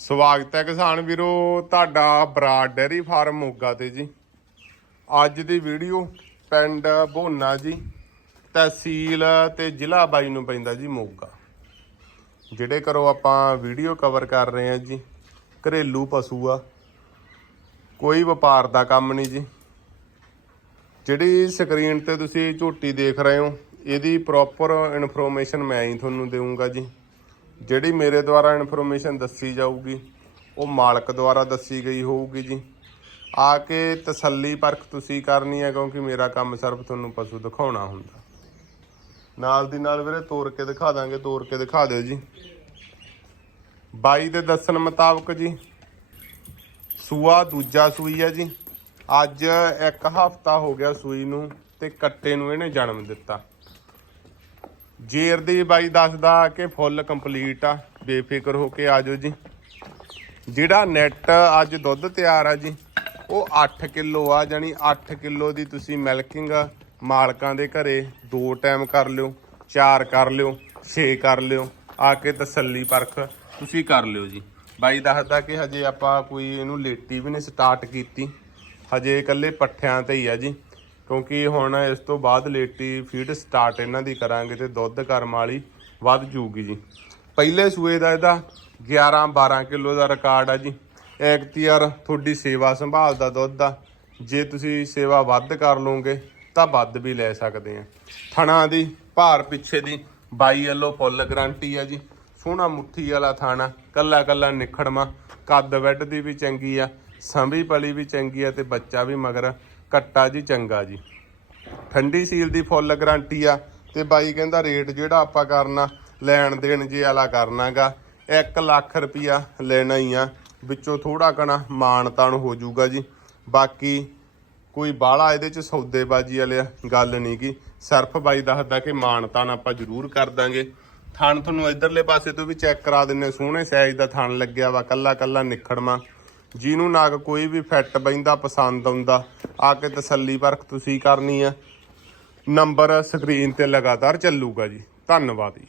ਸਵਾਗਤ ਹੈ ਕਿਸਾਨ ਵੀਰੋ, ਤੁਹਾਡਾ ਬਰਾਡ ਡੈਰੀ ਫਾਰਮ ਮੋਗਾ ਤੇ ਜੀ। ਅੱਜ ਦੀ ਵੀਡੀਓ ਪਿੰਡ ਬੋਨਾ ਜੀ, ਤਹਿਸੀਲ ਤੇ ਜ਼ਿਲ੍ਹਾ ਬਾਈ ਨੂੰ ਪੈਂਦਾ ਜੀ ਮੋਗਾ। ਜਿਹੜੇ ਕਰੋ ਆਪਾਂ ਵੀਡੀਓ ਕਵਰ ਕਰ ਰਹੇ ਹਾਂ ਜੀ, ਘਰੇਲੂ ਪਸ਼ੂ ਆ। ਕੋਈ ਵਪਾਰ ਦਾ ਕੰਮ ਨਹੀਂ ਜੀ। ਜਿਹੜੀ ਸਕਰੀਨ ਤੇ ਤੁਸੀਂ ਝੋਟੀ ਦੇਖ ਰਹੇ ਹੋ, ਇਹਦੀ ਪ੍ਰੋਪਰ ਇਨਫੋਰਮੇਸ਼ਨ ਮੈਂ ਹੀ ਤੁਹਾਨੂੰ ਦੇਵਾਂਗਾ ਜੀ। ਜਿਹੜੀ ਮੇਰੇ ਦੁਆਰਾ ਇਨਫੋਰਮੇਸ਼ਨ ਦੱਸੀ ਜਾਊਗੀ, ਉਹ ਮਾਲਕ ਦੁਆਰਾ ਦੱਸੀ ਗਈ ਹੋਊਗੀ ਜੀ। ਆ ਕੇ ਤਸੱਲੀ ਪਰਖ ਤੁਸੀਂ ਕਰਨੀ ਹੈ, ਕਿਉਂਕਿ ਮੇਰਾ ਕੰਮ ਸਿਰਫ ਤੁਹਾਨੂੰ ਪਸ਼ੂ ਦਿਖਾਉਣਾ ਹੁੰਦਾ। ਨਾਲ ਦੀ ਨਾਲ ਵੀਰੇ ਤੋੜ ਕੇ ਦਿਖਾ ਦਾਂਗੇ ਤੋੜ ਕੇ ਦਿਖਾ ਦਿਓ ਜੀ। ਬਾਈ ਦੇ ਦੱਸਣ ਮੁਤਾਬਕ ਜੀ, ਸੂਆ ਦੂਜਾ ਸੂਈ ਹੈ ਜੀ। ਅੱਜ ਇੱਕ ਹਫਤਾ ਹੋ ਗਿਆ ਸੂਈ ਨੂੰ ਤੇ ਕੱਟੇ ਨੂੰ ਇਹਨੇ ਜਨਮ ਦਿੱਤਾ। ਜੇਰ ਦੀ ਬਾਈ ਦੱਸਦਾ ਕਿ ਫੁੱਲ ਕੰਪਲੀਟ ਆ, ਬੇਫਿਕਰ ਹੋ ਕੇ ਆਜੋ ਜੀ। ਜਿਹੜਾ ਨੈਟ ਅੱਜ ਦੁੱਧ ਤਿਆਰ ਆ ਜੀ, ਉਹ 8 ਕਿਲੋ ਆ ਜਾਨੀ 8 ਕਿਲੋ ਦੀ ਤੁਸੀਂ ਮਿਲਕਿੰਗ ਮਾਲਕਾਂ ਦੇ ਘਰੇ ਦੋ ਟਾਈਮ ਕਰ ਲਿਓ, ਚਾਰ ਕਰ ਲਿਓ, ਛੇ ਕਰ ਲਿਓ, ਆ ਕੇ ਤਸੱਲੀ ਪਰਖ ਤੁਸੀਂ ਕਰ ਲਿਓ ਜੀ। ਬਾਈ ਦੱਸਦਾ ਕਿ ਹਜੇ ਆਪਾਂ ਕੋਈ ਇਹਨੂੰ ਲੇਟੀ ਵੀ ਨਹੀਂ ਸਟਾਰਟ ਕੀਤੀ, ਹਜੇ ਇਕੱਲੇ ਪੱਠਿਆਂ ਤੇ ਹੀ ਆ ਜੀ। ਕਿਉਂਕਿ ਹੁਣ ਇਸ ਤੋਂ ਬਾਅਦ ਲੇਟੀ ਫੀਡ ਸਟਾਰਟ ਇਹਨਾਂ ਦੀ ਕਰਾਂਗੇ ਤੇ ਦੁੱਧ ਕਰਮ ਵਾਲੀ ਵੱਧ ਜੂਗੀ ਜੀ। ਪਹਿਲੇ ਸੂਏ ਦਾ ਇਹਦਾ 11 12 ਕਿਲੋ ਦਾ ਰਿਕਾਰਡ ਆ ਜੀ। ਐਕਟੀਆਰ ਤੁਹਾਡੀ ਸੇਵਾ ਸੰਭਾਲ ਦਾ ਦੁੱਧ ਦਾ। ਜੇ ਤੁਸੀਂ ਸੇਵਾ ਵੱਧ ਕਰ ਲਓਗੇ ਤਾਂ ਵੱਧ ਵੀ ਲੈ ਸਕਦੇ ਆ। ਥਣਾ ਦੀ ਭਾਰ ਪਿੱਛੇ ਦੀ 22 ਵੱਲੋਂ ਫੁੱਲ ਗਰੰਟੀ ਆ ਜੀ। ਸੋਹਣਾ ਮੁੱਠੀ ਵਾਲਾ ਥਾਣਾ, ਕੱਲਾ ਕੱਲਾ ਨਿਖੜਮਾ। ਕੱਦ ਵੈਡ ਦੀ ਵੀ ਚੰਗੀ ਆ, ਸੰਭੀ ਪਲੀ ਵੀ ਚੰਗੀ ਆ ਤੇ ਬੱਚਾ ਵੀ ਮਗਰ ਕੱਟਾ ਜੀ, ਚੰਗਾ ਜੀ। ਠੰਡੀ ਸੀਲ ਦੀ ਫੁੱਲ ਗਾਰੰਟੀ ਆ ਤੇ ਬਾਈ ਕਹਿੰਦਾ ਰੇਟ ਜਿਹੜਾ ਆਪਾਂ ਕਰਨਾ, ਲੈਣ ਦੇਣ ਜੇ ਵਾਲਾ ਕਰਨਾਗਾ 1 ਲੱਖ ਰੁਪਿਆ ਲੈਣਾ ਹੀ ਆ। ਵਿੱਚੋਂ ਥੋੜਾ ਕਣਾ ਮਾਣ ਤਾਣ ਹੋ ਜਾਊਗਾ ਜੀ। ਬਾਕੀ ਕੋਈ ਬਾਹਲਾ ਇਹਦੇ ਚ ਸੌਦੇਬਾਜੀ ਵਾਲੀ ਗੱਲ ਨਹੀਂ ਗੀ। ਸਿਰਫ ਬਾਈ ਦੱਸਦਾ ਕਿ ਮਾਣ ਤਾਣ ਆਪਾਂ ਜ਼ਰੂਰ ਕਰ ਦਾਂਗੇ। ਥਣ ਤੁਹਾਨੂੰ ਇਧਰਲੇ ਪਾਸੇ ਤੋਂ ਵੀ ਚੈੱਕ ਕਰਾ ਦਿੰਨੇ ਸੋਹਣੇ ਸਾਈਜ਼ ਦਾ ਥਣ ਲੱਗਿਆ ਵਾ ਕੱਲਾ ਕੱਲਾ ਨਿਖੜਮਾ। ਜਿਹਨੂੰ ਨਾਗ ਕੋਈ ਵੀ ਫਿੱਟ ਬੈਂਦਾ ਪਸੰਦ ਆਉਂਦਾ ਆ ਕੇ ਤਸੱਲੀ ਪਰਖ ਤੁਸੀਂ ਕਰਨੀ ਆ। ਨੰਬਰ ਸਕਰੀਨ ਤੇ ਲਗਾਤਾਰ ਚੱਲੂਗਾ ਜੀ। ਧੰਨਵਾਦ ਜੀ।